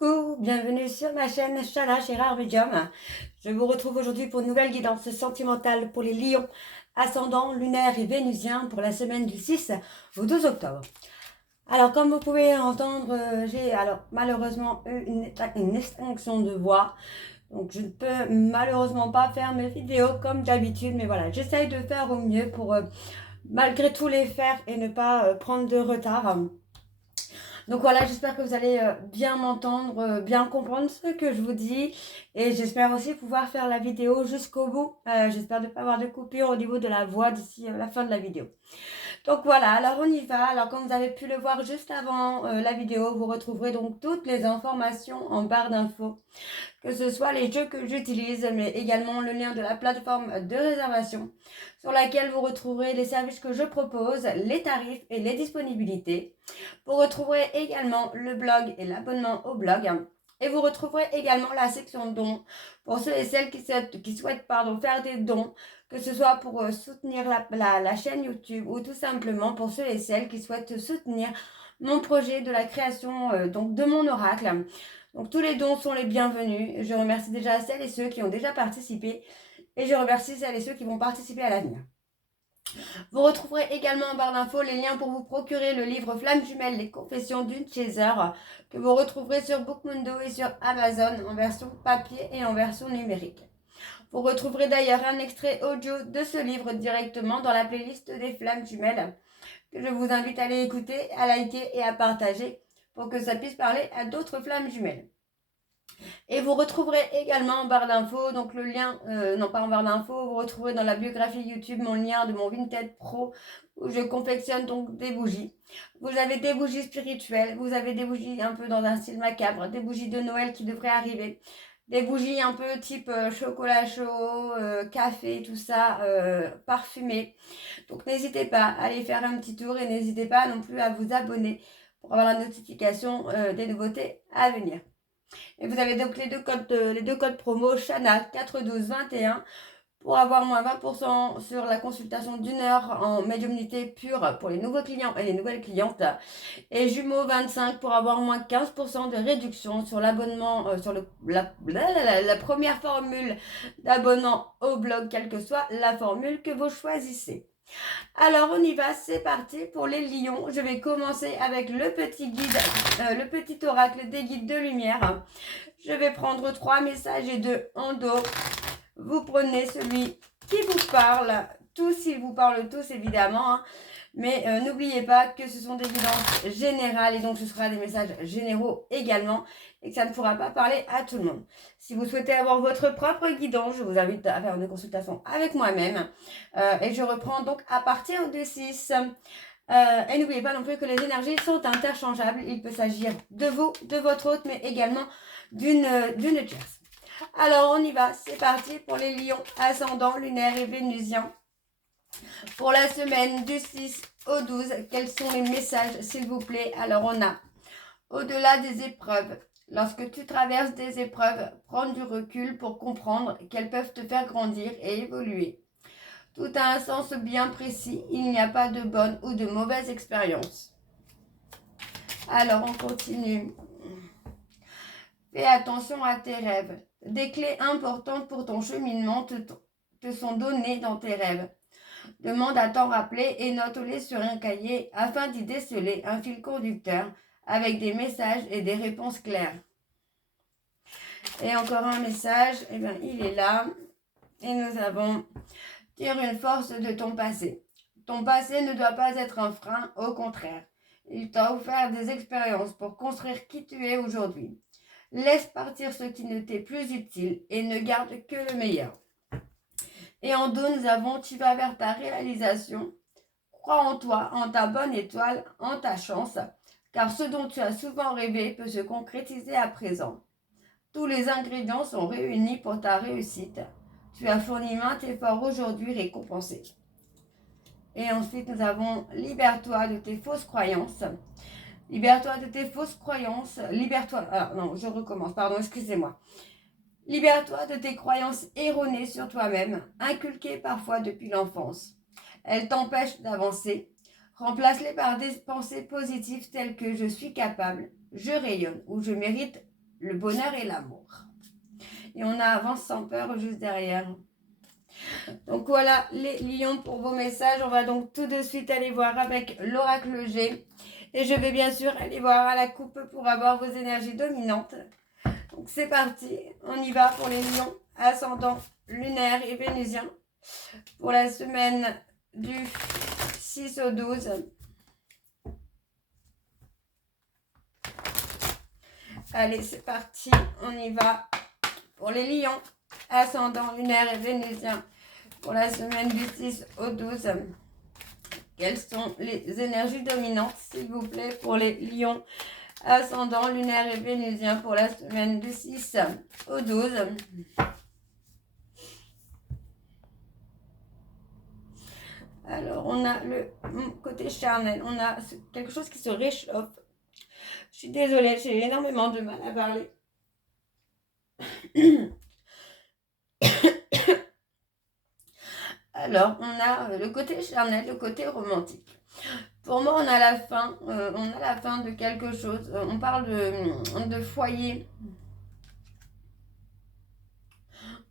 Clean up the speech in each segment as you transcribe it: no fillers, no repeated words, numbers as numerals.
Coucou, bienvenue sur ma chaîne Shala Gérard Medium. Je vous retrouve aujourd'hui pour une nouvelle guidance sentimentale pour les lions, ascendant, lunaire et vénusien pour la semaine du 6 au 12 octobre. Alors comme vous pouvez entendre, j'ai malheureusement eu une extinction de voix. Donc je ne peux malheureusement pas faire mes vidéos comme d'habitude, mais voilà, j'essaye de faire au mieux pour malgré tout les faire et ne pas prendre de retard. Donc voilà, j'espère que vous allez bien m'entendre, bien comprendre ce que je vous dis. Et j'espère aussi pouvoir faire la vidéo jusqu'au bout. J'espère ne pas avoir de coupure au niveau de la voix d'ici la fin de la vidéo. Donc voilà, alors on y va. Alors comme vous avez pu le voir juste avant la vidéo, vous retrouverez donc toutes les informations en barre d'infos. Que ce soit les jeux que j'utilise, mais également le lien de la plateforme de réservation sur laquelle vous retrouverez les services que je propose, les tarifs et les disponibilités. Vous retrouverez également le blog et l'abonnement au blog. Et vous retrouverez également la section dons pour ceux et celles qui souhaitent faire des dons, que ce soit pour soutenir la chaîne YouTube ou tout simplement pour ceux et celles qui souhaitent soutenir mon projet de la création donc de mon oracle. Donc tous les dons sont les bienvenus. Je remercie déjà celles et ceux qui ont déjà participé et je remercie celles et ceux qui vont participer à l'avenir. Vous retrouverez également en barre d'infos les liens pour vous procurer le livre Flamme Jumelle, les confessions d'une chaser, que vous retrouverez sur Bookmundo et sur Amazon en version papier et en version numérique. Vous retrouverez d'ailleurs un extrait audio de ce livre directement dans la playlist des Flammes Jumelles, que je vous invite à aller écouter, à liker et à partager pour que ça puisse parler à d'autres Flammes Jumelles. Et vous retrouverez également en barre d'infos, donc le lien, non pas en barre d'infos, vous retrouverez dans la biographie YouTube mon lien de mon Vinted Pro où je confectionne donc des bougies. Vous avez des bougies spirituelles, vous avez des bougies un peu dans un style macabre, des bougies de Noël qui devraient arriver, des bougies un peu type chocolat chaud, café, tout ça, parfumé. Donc n'hésitez pas à aller faire un petit tour et n'hésitez pas non plus à vous abonner pour avoir la notification des nouveautés à venir. Et vous avez donc les deux codes promo Shana 41221 pour avoir moins 20% sur la consultation d'une heure en médiumnité pure pour les nouveaux clients et les nouvelles clientes. Et Jumeaux 25 pour avoir moins 15% de réduction sur l'abonnement, sur la première formule d'abonnement au blog, quelle que soit la formule que vous choisissez. Alors on y va, c'est parti pour les lions. Je vais commencer avec le petit guide, le petit oracle des guides de lumière. Je vais prendre 3 messages et 2 en dos. Vous prenez celui qui vous parle, tous, ils vous parlent tous évidemment, hein. Mais n'oubliez pas que ce sont des guidances générales et donc ce sera des messages généraux également et que ça ne pourra pas parler à tout le monde. Si vous souhaitez avoir votre propre guidance, je vous invite à faire une consultation avec moi-même et je reprends donc à partir de 6. Et n'oubliez pas non plus que les énergies sont interchangeables. Il peut s'agir de vous, de votre hôte, mais également d'une tierce. Alors on y va, c'est parti pour les lions ascendants, lunaires et vénusiens. Pour la semaine du 6 au 12, quels sont les messages s'il vous plaît? Alors on a, au-delà des épreuves, lorsque tu traverses des épreuves, prends du recul pour comprendre qu'elles peuvent te faire grandir et évoluer. Tout a un sens bien précis, il n'y a pas de bonne ou de mauvaise expérience. Alors on continue. Fais attention à tes rêves. Des clés importantes pour ton cheminement te sont données dans tes rêves. Demande à t'en rappeler et note-les sur un cahier afin d'y déceler un fil conducteur avec des messages et des réponses claires. Et encore un message, eh bien, il est là. Et nous avons tire une force de ton passé. Ton passé ne doit pas être un frein, au contraire. Il t'a offert des expériences pour construire qui tu es aujourd'hui. Laisse partir ce qui ne t'est plus utile et ne garde que le meilleur. Et en dos, nous avons tu vas vers ta réalisation. Crois en toi, en ta bonne étoile, en ta chance, car ce dont tu as souvent rêvé peut se concrétiser à présent. Tous les ingrédients sont réunis pour ta réussite. Tu as fourni maintes efforts aujourd'hui récompensés. Et ensuite, nous avons libère-toi de tes fausses croyances. Libère-toi de tes fausses croyances. Libère-toi. Ah non, je recommence. Pardon, excusez-moi. Libère-toi de tes croyances erronées sur toi-même, inculquées parfois depuis l'enfance. Elles t'empêchent d'avancer. Remplace-les par des pensées positives telles que je suis capable, je rayonne ou je mérite le bonheur et l'amour. Et on a avance sans peur juste derrière. Donc voilà les lions pour vos messages. On va donc tout de suite aller voir avec l'oracle G. Et je vais bien sûr aller voir à la coupe pour avoir vos énergies dominantes. Donc c'est parti, on y va pour les lions, ascendant lunaire et vénusien. Pour la semaine du 6 au 12. Allez, c'est parti, on y va pour les lions, ascendant lunaire et vénusien. Pour la semaine du 6 au 12. Quelles sont les énergies dominantes, s'il vous plaît, pour les lions, ascendant lunaire et vénusien pour la semaine du 6 au 12. Alors, on a le côté charnel, on a quelque chose qui se réchauffe. Je suis désolée, j'ai énormément de mal à parler. Alors, on a le côté charnel, le côté romantique. Pour moi, on a la fin de quelque chose. On parle de foyer.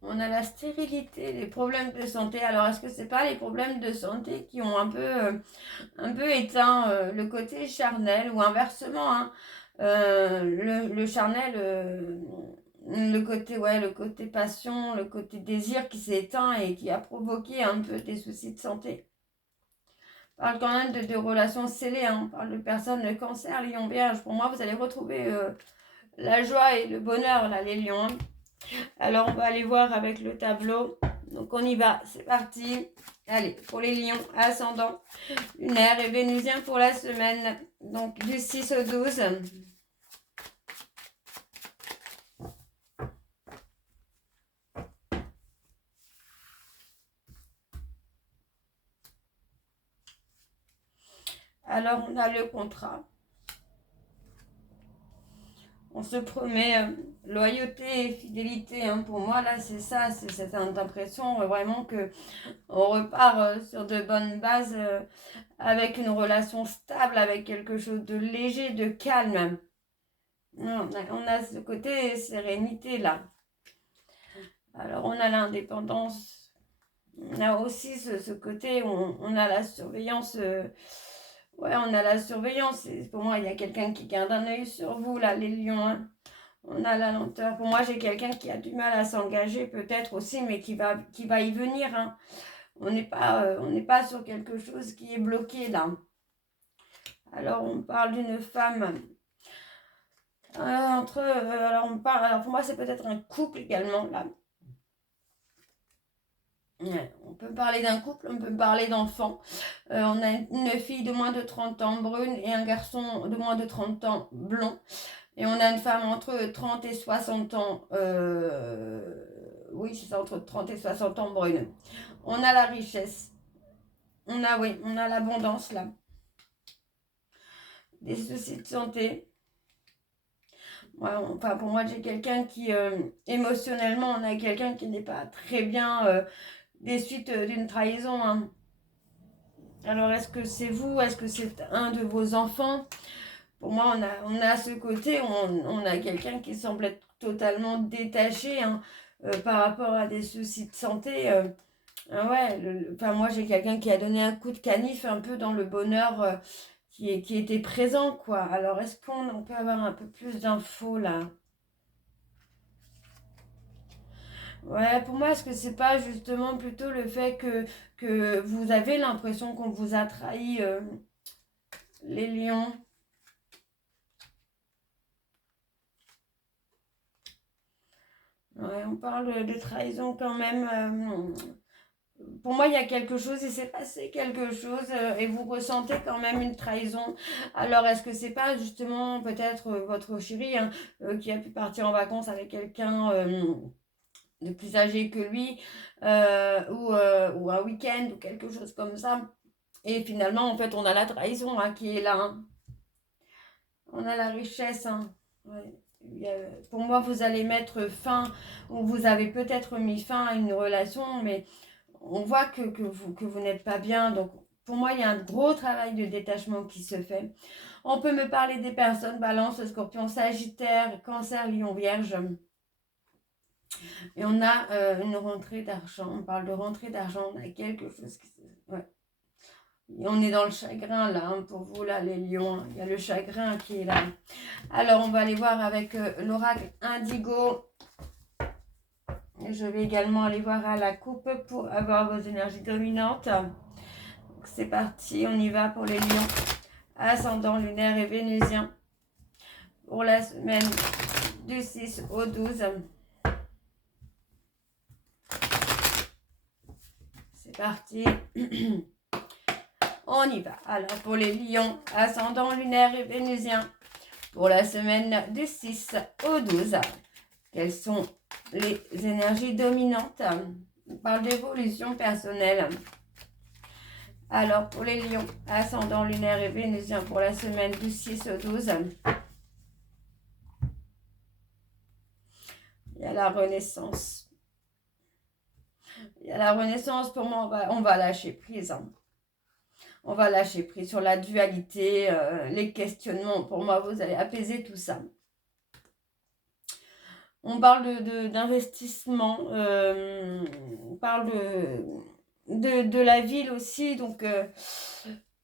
On a la stérilité, les problèmes de santé. Alors, est-ce que c'est pas les problèmes de santé qui ont un peu éteint le côté charnel ou inversement, hein, le charnel, le côté passion, le côté désir qui s'est éteint et qui a provoqué un peu des soucis de santé. On parle quand même de relations scellées, hein. On parle de personnes, le cancer, lion, vierge. Pour moi, vous allez retrouver la joie et le bonheur, là, les lions. Alors, on va aller voir avec le tableau. Donc, on y va. C'est parti. Allez, pour les lions, ascendant, lunaire et vénusien pour la semaine. Donc, du 6 au 12. Alors, on a le contrat. On se promet loyauté et fidélité. Hein. Pour moi, là, c'est ça. C'est cette impression vraiment que on repart sur de bonnes bases avec une relation stable, avec quelque chose de léger, de calme. On a ce côté sérénité, là. Alors, on a l'indépendance. On a aussi ce côté où on a la surveillance... Ouais, on a la surveillance. Pour moi, il y a quelqu'un qui garde un œil sur vous, là, les lions. Hein. On a la lenteur. Pour moi, j'ai quelqu'un qui a du mal à s'engager, peut-être aussi, mais qui va y venir. Hein. On n'est pas sur quelque chose qui est bloqué, là. Alors, on parle d'une femme. Alors, pour moi, c'est peut-être un couple également, là. On peut parler d'un couple, on peut parler d'enfants. On a une fille de moins de 30 ans brune et un garçon de moins de 30 ans blond. Et on a une femme entre 30 et 60 ans. Oui, c'est ça, entre 30 et 60 ans brune. On a la richesse. On a l'abondance là. Des soucis de santé. Ouais, enfin, pour moi, j'ai quelqu'un qui, émotionnellement, on a quelqu'un qui n'est pas très bien... des suites d'une trahison. Hein. Alors, est-ce que c'est vous? Est-ce que c'est un de vos enfants? Pour moi, on a ce côté où on a quelqu'un qui semble être totalement détaché hein, par rapport à des soucis de santé. Moi, j'ai quelqu'un qui a donné un coup de canif un peu dans le bonheur qui était présent, quoi. Alors, est-ce qu'on peut avoir un peu plus d'infos, là? Ouais, pour moi, est-ce que c'est pas justement plutôt le fait que vous avez l'impression qu'on vous a trahi, les lions? Ouais, on parle de trahison quand même. Pour moi, il y a quelque chose, il s'est passé quelque chose et vous ressentez quand même une trahison. Alors, est-ce que c'est pas justement peut-être votre chéri hein, qui a pu partir en vacances avec quelqu'un de plus âgé que lui ou un week-end ou quelque chose comme ça. Et finalement, en fait, on a la trahison hein, qui est là. Hein. On a la richesse. Hein. Ouais. Pour moi, vous allez mettre fin, ou vous avez peut-être mis fin à une relation, mais on voit que vous n'êtes pas bien. Donc, pour moi, il y a un gros travail de détachement qui se fait. On peut me parler des personnes Balance, Scorpion, Sagittaire, Cancer, Lion, Vierge. Et on a une rentrée d'argent. On parle de rentrée d'argent. On a quelque chose qui... Ouais. Et on est dans le chagrin là, hein, pour vous là, les lions. Il y a le chagrin qui est là. Alors, on va aller voir avec l'oracle Indigo. Je vais également aller voir à la coupe pour avoir vos énergies dominantes. C'est parti, on y va pour les lions. Ascendant lunaire et vénusien. Pour la semaine du 6 au 12. C'est parti. On y va. Alors, pour les lions, ascendant lunaire et vénusien. Pour la semaine du 6 au 12. Quelles sont les énergies dominantes? On parle d'évolution personnelle. Alors, pour les lions, ascendant lunaire et vénusien pour la semaine du 6 au 12. Il y a la renaissance. Il y a la renaissance, pour moi, on va lâcher prise. Hein. On va lâcher prise sur la dualité, les questionnements. Pour moi, vous allez apaiser tout ça. On parle d'investissement, on parle de la ville aussi. Donc,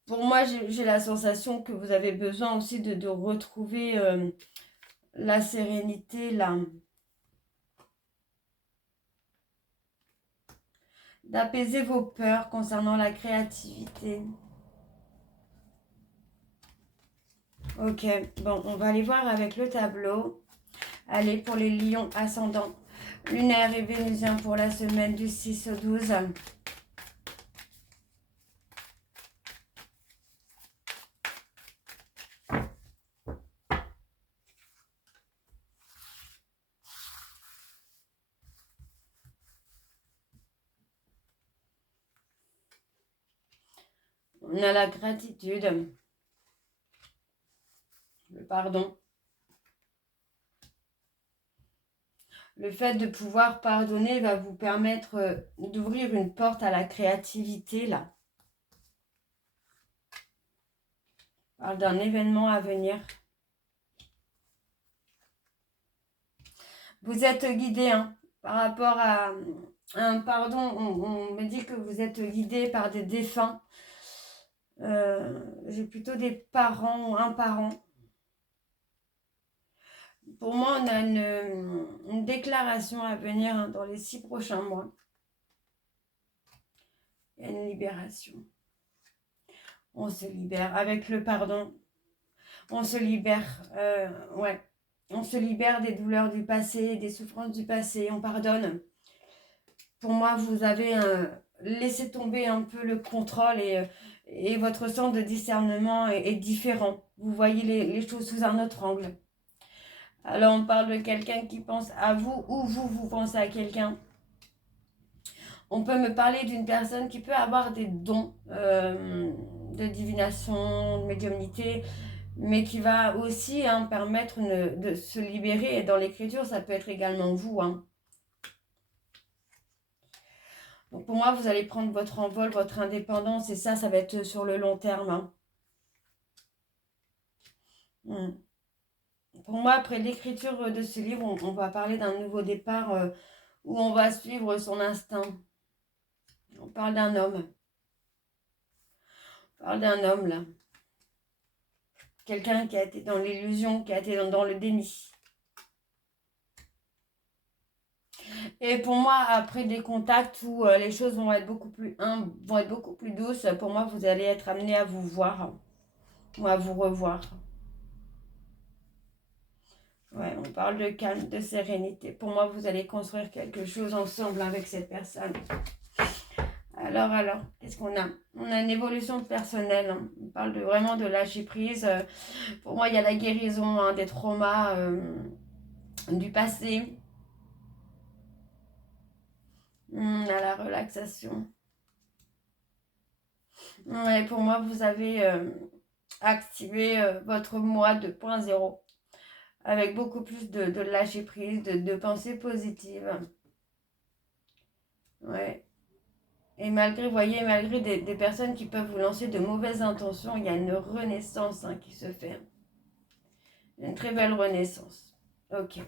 pour moi, j'ai la sensation que vous avez besoin aussi de retrouver la sérénité là. D'apaiser vos peurs concernant la créativité. Ok, bon, on va aller voir avec le tableau. Allez, pour les lions ascendants, lunaire et vénusien pour la semaine du 6 au 12. On a la gratitude, le pardon. Le fait de pouvoir pardonner va vous permettre d'ouvrir une porte à la créativité, là. On parle d'un événement à venir. Vous êtes guidé, hein, par rapport à un pardon. On me dit que vous êtes guidé par des défunts. J'ai plutôt des parents ou un parent. Pour moi, on a une déclaration à venir hein, dans les 6 prochains mois. Il y a une libération. On se libère avec le pardon. On se libère, ouais. On se libère des douleurs du passé, des souffrances du passé. On pardonne. Pour moi, vous avez laissé tomber un peu le contrôle et votre sens de discernement est différent. Vous voyez les choses sous un autre angle. Alors, on parle de quelqu'un qui pense à vous ou vous pensez à quelqu'un. On peut me parler d'une personne qui peut avoir des dons de divination, de médiumnité, mais qui va aussi permettre de se libérer. Et dans l'écriture, ça peut être également vous. Hein. Donc pour moi, vous allez prendre votre envol, votre indépendance, et ça va être sur le long terme. Hein. Pour moi, après l'écriture de ce livre, on va parler d'un nouveau départ où on va suivre son instinct. On parle d'un homme. On parle d'un homme, là. Quelqu'un qui a été dans l'illusion, qui a été dans le déni. Et pour moi, après des contacts où les choses vont être beaucoup plus humbles, vont être beaucoup plus douces, pour moi, vous allez être amené à vous voir ou à vous revoir. Ouais, on parle de calme, de sérénité. Pour moi, vous allez construire quelque chose ensemble avec cette personne. Alors, qu'est-ce qu'on a? On a une évolution personnelle. Hein. On parle vraiment de lâcher prise. Pour moi, il y a la guérison hein, des traumas du passé. On a la relaxation. Ouais, pour moi, vous avez activé votre moi 2.0 avec beaucoup plus de lâcher prise, de pensée positive. Ouais. Et malgré, vous voyez, malgré des personnes qui peuvent vous lancer de mauvaises intentions, il y a une renaissance qui se fait. Une très belle renaissance. Ok.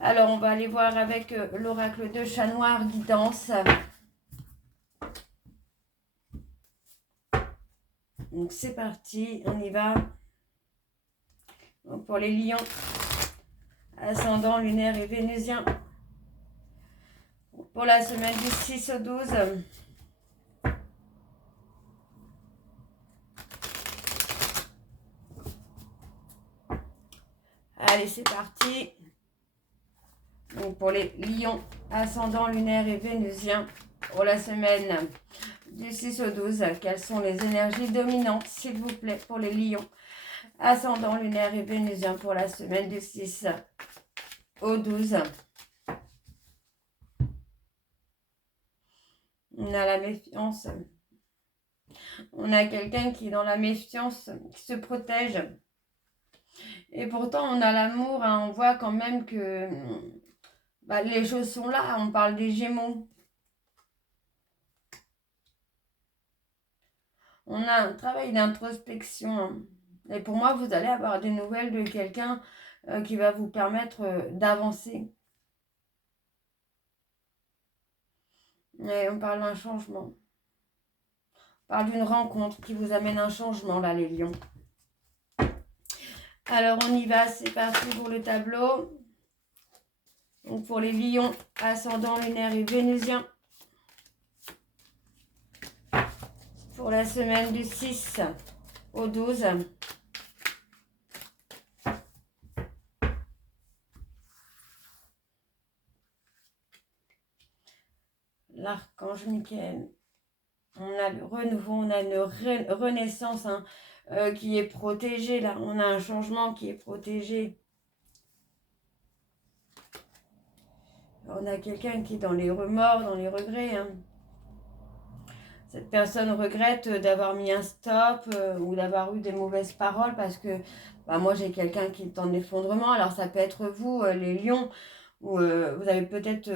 Alors, on va aller voir avec l'oracle de Chat Noir, guidance. Donc, c'est parti, on y va. Donc, pour les lions, ascendant, lunaire et vénusien. Pour la semaine du 6 au 12. Allez, c'est parti. Donc, pour les lions, ascendant, lunaire et vénusien. Pour la semaine du 6 au 12, quelles sont les énergies dominantes, s'il vous plaît, pour les lions, ascendant, lunaire et vénusien pour la semaine du 6 au 12. On a la méfiance. On a quelqu'un qui est dans la méfiance, qui se protège. Et pourtant, on a l'amour. On voit quand même que les choses sont là. On parle des Gémeaux. On a un travail d'introspection. Et pour moi, vous allez avoir des nouvelles de quelqu'un qui va vous permettre d'avancer. Et on parle d'un changement. On parle d'une rencontre qui vous amène un changement, là, les lions. Alors, on y va. C'est parti pour le tableau. Donc, pour les lions, ascendant, lunaire et vénusien. Pour la semaine du 6 au 12. L'archange Michael. On a le renouveau, on a une renaissance qui est protégée là. On a un changement qui est protégé. On a quelqu'un qui est dans les remords, dans les regrets. Cette personne regrette d'avoir mis un stop ou d'avoir eu des mauvaises paroles parce que moi j'ai quelqu'un qui est en effondrement. Alors ça peut être vous, les lions, ou vous avez peut-être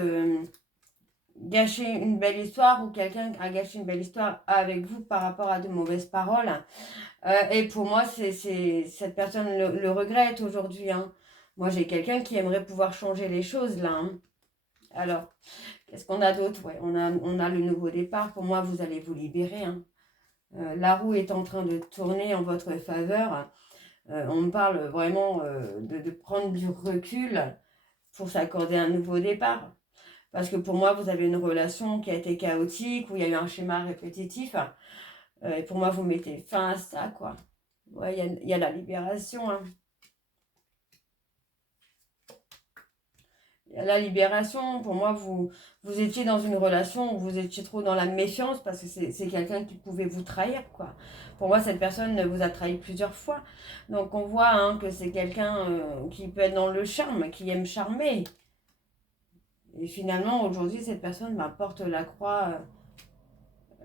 gâché une belle histoire ou quelqu'un a gâché une belle histoire avec vous par rapport à de mauvaises paroles. Et pour moi, cette personne le regrette aujourd'hui. Moi j'ai quelqu'un qui aimerait pouvoir changer les choses là. Alors, qu'est-ce qu'on a d'autre? On a le nouveau départ. Pour moi, vous allez vous libérer. La roue est en train de tourner en votre faveur. On me parle vraiment de prendre du recul pour s'accorder un nouveau départ. Parce que pour moi, vous avez une relation qui a été chaotique, où il y a eu un schéma répétitif. Et pour moi, vous mettez fin à ça, quoi. Il y a la libération. La libération, pour moi, vous étiez dans une relation où vous étiez trop dans la méfiance parce que c'est quelqu'un qui pouvait vous trahir, quoi. Pour moi, cette personne vous a trahi plusieurs fois. Donc, on voit que c'est quelqu'un qui peut être dans le charme, qui aime charmer. Et finalement, aujourd'hui, cette personne m'apporte la croix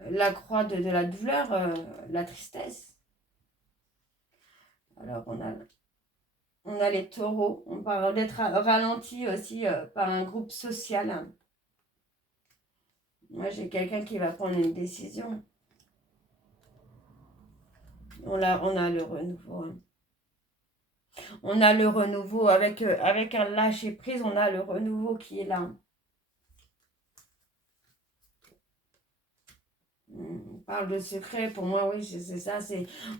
de la douleur, la tristesse. Alors, on a les taureaux. On parle d'être ralenti aussi par un groupe social. Moi, j'ai quelqu'un qui va prendre une décision. On a le renouveau. On a le renouveau avec un lâcher prise. On a le renouveau qui est là. On parle de secret. Pour moi, oui, c'est ça.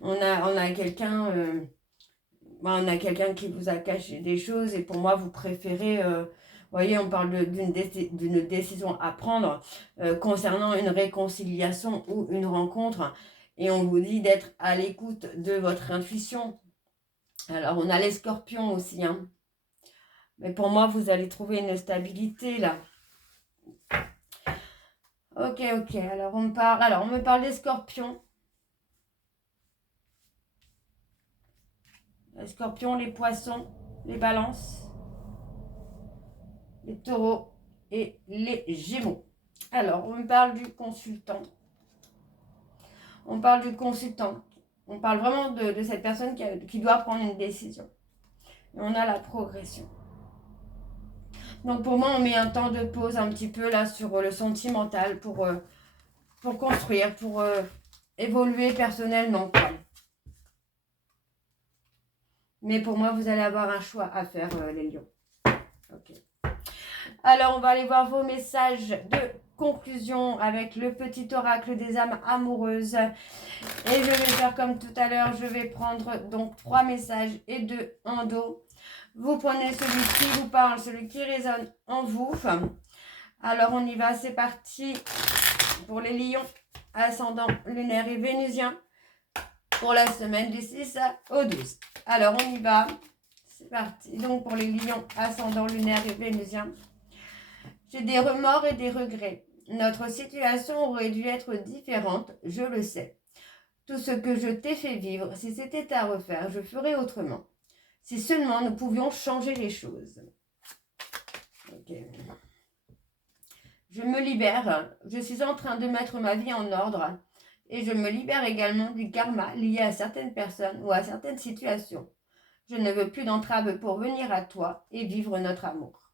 On a quelqu'un... on a quelqu'un qui vous a caché des choses. Et pour moi, vous préférez... vous voyez, on parle d'une décision à prendre concernant une réconciliation ou une rencontre. Et on vous dit d'être à l'écoute de votre intuition. Alors, on a les scorpions aussi. Mais pour moi, vous allez trouver une stabilité là. Ok. Alors, on me parle des scorpions. Les scorpions, les poissons, les balances, les taureaux et les gémeaux. Alors, on me parle du consultant. On parle du consultant. On parle vraiment de cette personne qui doit prendre une décision. Et on a la progression. Donc pour moi, on met un temps de pause un petit peu là sur le sentimental pour pour construire, pour évoluer personnellement, quoi. Mais pour moi, vous allez avoir un choix à faire, les lions. Ok. Alors, on va aller voir vos messages de conclusion avec le petit oracle des âmes amoureuses. Et je vais faire comme tout à l'heure, je vais prendre donc 3 messages et 2 en dos. Vous prenez celui qui vous parle, celui qui résonne en vous. Alors, on y va, c'est parti pour les lions, ascendant lunaire et vénusien, pour la semaine du 6 au 12. Alors, on y va, c'est parti. Donc, pour les lions, ascendant lunaire et vénusien, j'ai des remords et des regrets. Notre situation aurait dû être différente, je le sais. Tout ce que je t'ai fait vivre, si c'était à refaire, je ferais autrement. Si seulement nous pouvions changer les choses. Ok. Je me libère, je suis en train de mettre ma vie en ordre et je me libère également du karma lié à certaines personnes ou à certaines situations. Je ne veux plus d'entrave pour venir à toi et vivre notre amour.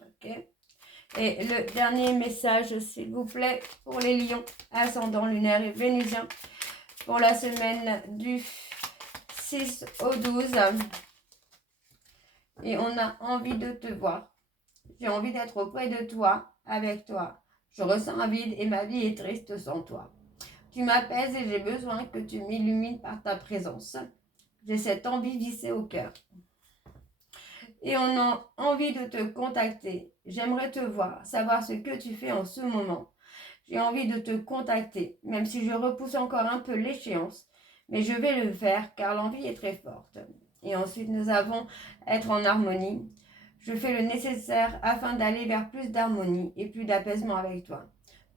Ok. Et le dernier message, s'il vous plaît, pour les lions, ascendant lunaire et vénusien, pour la semaine du 6 au 12. Et on a envie de te voir. J'ai envie d'être auprès de toi, avec toi. Je ressens un vide et ma vie est triste sans toi. Tu m'apaises et j'ai besoin que tu m'illumines par ta présence. J'ai cette envie vissée au cœur. Et on a envie de te contacter. J'aimerais te voir, savoir ce que tu fais en ce moment. J'ai envie de te contacter, même si je repousse encore un peu l'échéance. Mais je vais le faire car l'envie est très forte. Et ensuite, nous avons être en harmonie. Je fais le nécessaire afin d'aller vers plus d'harmonie et plus d'apaisement avec toi.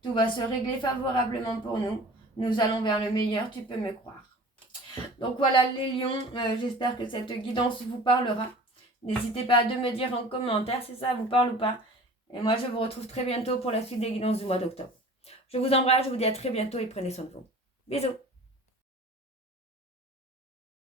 Tout va se régler favorablement pour nous. Nous allons vers le meilleur, tu peux me croire. Donc voilà les lions, j'espère que cette guidance vous parlera. N'hésitez pas à me dire en commentaire si ça vous parle ou pas. Et moi, je vous retrouve très bientôt pour la suite des guidances du mois d'octobre. Je vous embrasse, je vous dis à très bientôt et prenez soin de vous. Bisous.